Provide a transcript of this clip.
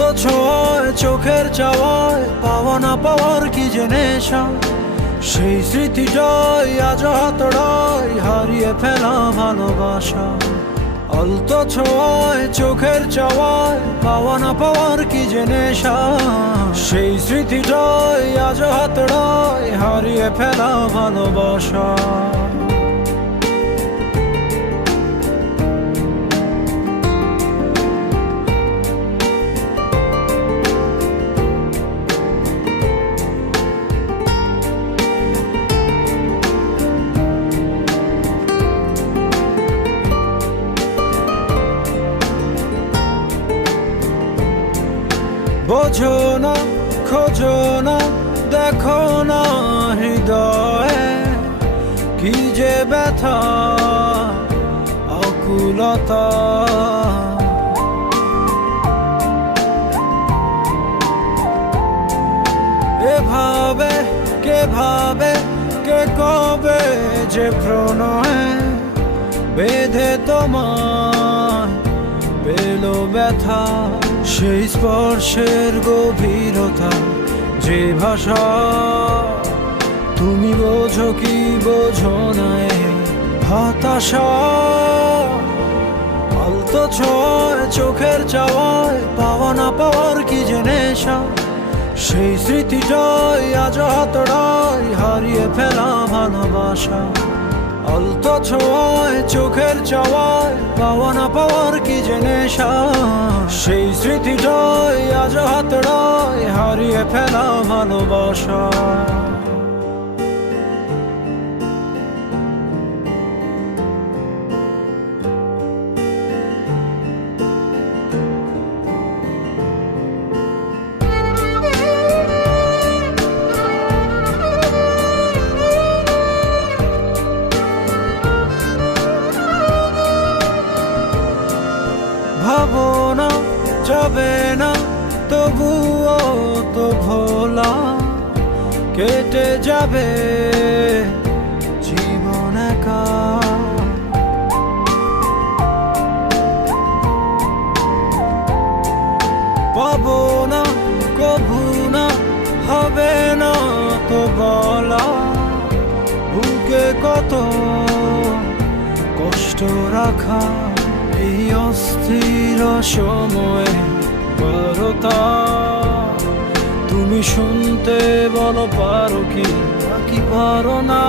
আলতো ছোঁয়ায় চোখের চাওয়ায় পাওয়া না পাওয়ার কি যে নেশা, সেই স্মৃতিটাই আজ হাতড়ায় হারিয়ে ফেলা ভালোবাসা। আলতো ছোঁয়ায় চোখের চাওয়ায় পাওয়া না পাওয়ার কি যে নেশা, সেই স্মৃতিটাই আজ হাতড়ায় হারিয়ে ফেলা ভালোবাসা। বোঝো না, খোঁজো না, দেখো না হৃদয়ে কি যে ব্যথা আকুলতা। এভাবে কে ভাবে, কে কবে যে প্রণয়ে বেঁধে তোমার পেলো ব্যথা। সেই স্পর্শের গভীরতা, যে ভাষা তুমি বোঝো কি বোঝো না হতাশা। আলতো ছোঁয়ায় চোখের চাওয়ায় পাওয়া না পাওয়ার কি যে নেশা, সেই স্মৃতিটাই আজ হাতড়ায় হারিয়ে ফেলা ভালোবাসা। আলতো ছোঁয়ায় চোখের চাওয়ায় পাওয়া না পাওয়ার কি যে নেশা, সেই স্মৃতিটাই আজ হাতড়ায় হারিয়ে ফেলা ভালোবাসা। ভাবনা যাবে না তবুও তো ভোলা, কেটে যাবে জীবন একা। পাবো না কভু না, হবে না তো বলা, বুকে কত কষ্ট রাখা এই অস্থির সময়ে বারতা। তুমি শুনতে বলো পারো কি নাকি পারো না,